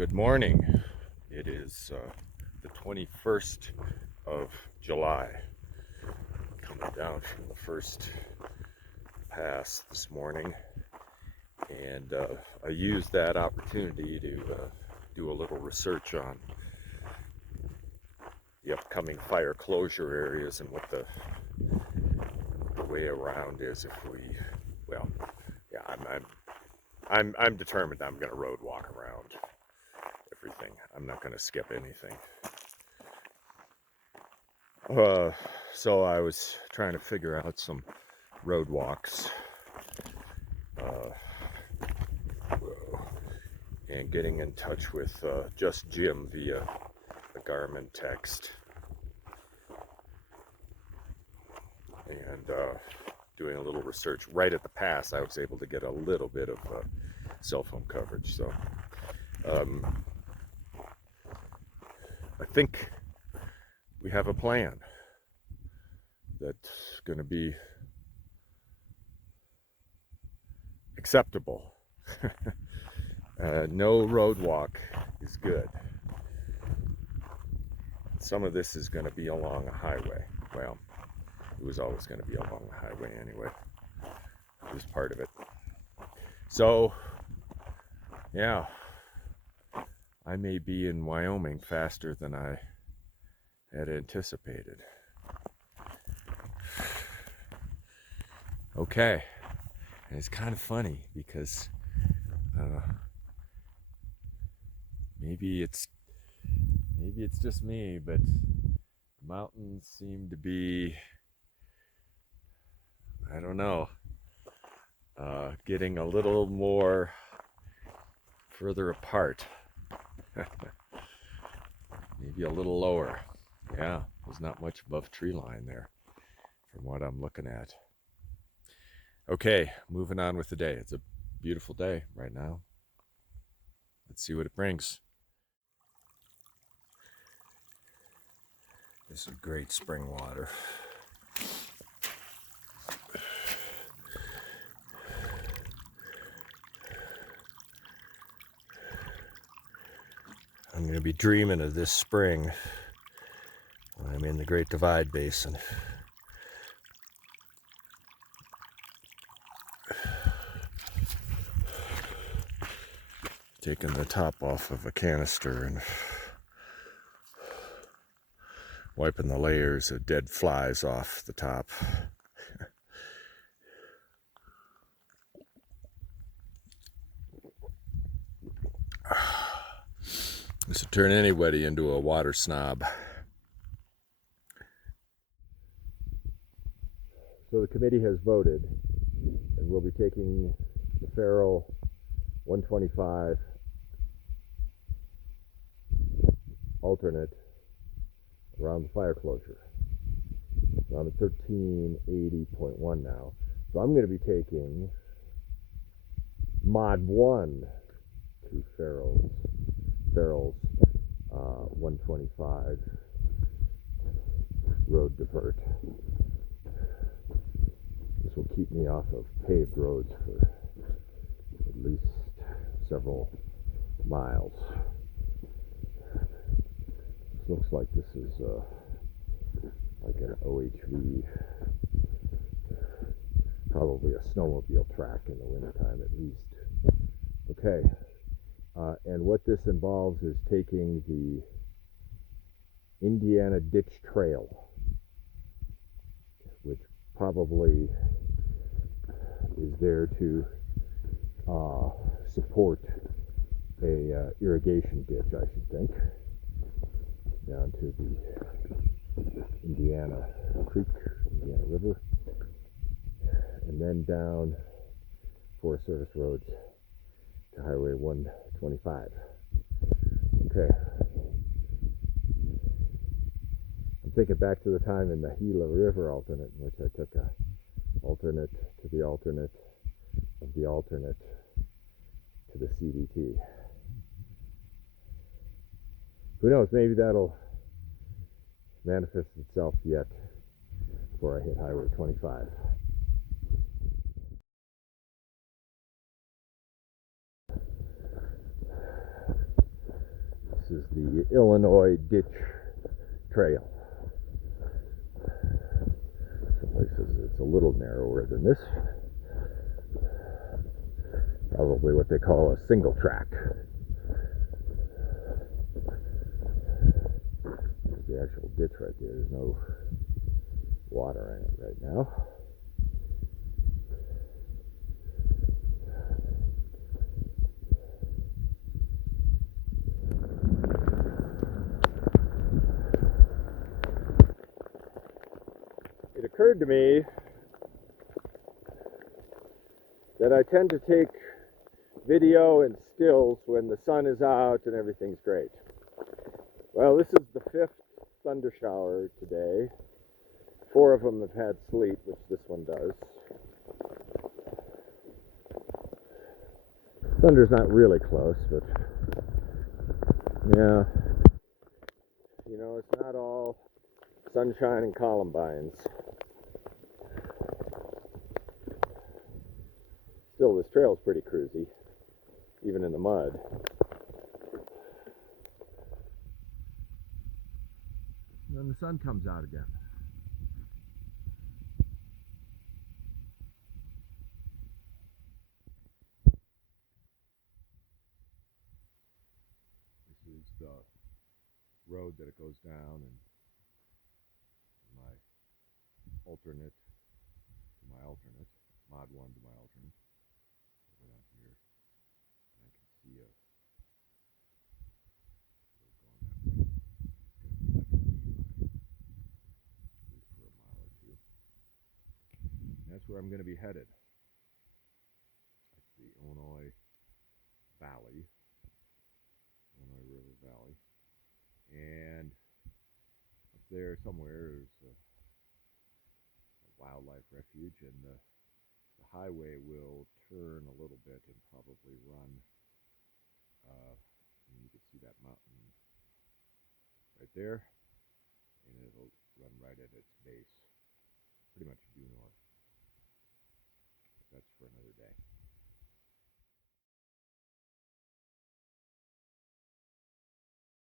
Good morning. It is the 21st of July. Coming down from the first pass this morning, and I used that opportunity to do a little research on the upcoming fire closure areas and what the way around is if we, well, yeah, I'm determined I'm going to road walk around everything. I'm not going to skip anything. So I was trying to figure out some road walks and getting in touch with Just Jim via the Garmin text, and doing a little research. Right at the pass, I was able to get a little bit of cell phone coverage. So I think we have a plan that's going to be acceptable. No road walk is good. Some of this is going to be along a highway. Well, it was always going to be along the highway anyway. It was part of it. So, yeah, I may be in Wyoming faster than I had anticipated. Okay, and it's kind of funny because maybe it's just me, but the mountains seem to be, I don't know, getting a little more further apart. Maybe a little lower. Yeah, there's not much above tree line there from what I'm looking at. Okay, moving on with the day. It's a beautiful day right now. Let's see what it brings. This is great spring water. I'm going to be dreaming of this spring when I'm in the Great Divide Basin. Taking the top off of a canister and wiping the layers of dead flies off the top. This would turn anybody into a water snob. So the committee has voted, and we'll be taking the Feral 125 alternate around the fire closure. So I'm at 1380.1 now. So I'm going to be taking Mod 1 to Feral's 125 road divert. This will keep me off of paved roads for at least several miles. This looks like this is like an OHV, probably a snowmobile track in the wintertime at least. Okay, and what this involves is taking the Indiana Ditch Trail, which probably is there to support a irrigation ditch, I should think, down to the Indiana Creek, Indiana River, and then down Forest Service roads to Highway 125. Okay. I'm thinking back to the time in the Gila River alternate, in which I took a alternate to the alternate of the alternate to the CDT. Who knows, maybe that'll manifest itself yet before I hit Highway 25. is the Illinois Ditch Trail. Some places it's a little narrower than this. Probably what they call a single track. There's the actual ditch right there. There's no water in it right now. It occurred to me that I tend to take video and stills when the sun is out and everything's great. Well, this is the 5th thunder shower today. 4 of them have had sleet, which this one does. Thunder's not really close, but yeah, you know, it's not all sunshine and columbines. Still, this trail's pretty cruisy, even in the mud. And then the sun comes out again. This is the road that it goes down, and my alternate to my alternate, mod 1 to my alternate. Go down here, and I can see a road going that way. It's going to be like a beeline, at least for a mile or two. And that's where I'm going to be headed. That's the Illinois Valley, Illinois River Valley. And up there somewhere is a wildlife refuge, and the highway will turn a little bit and probably run, and you can see that mountain right there, and it'll run right at its base, pretty much due north. But that's for another day.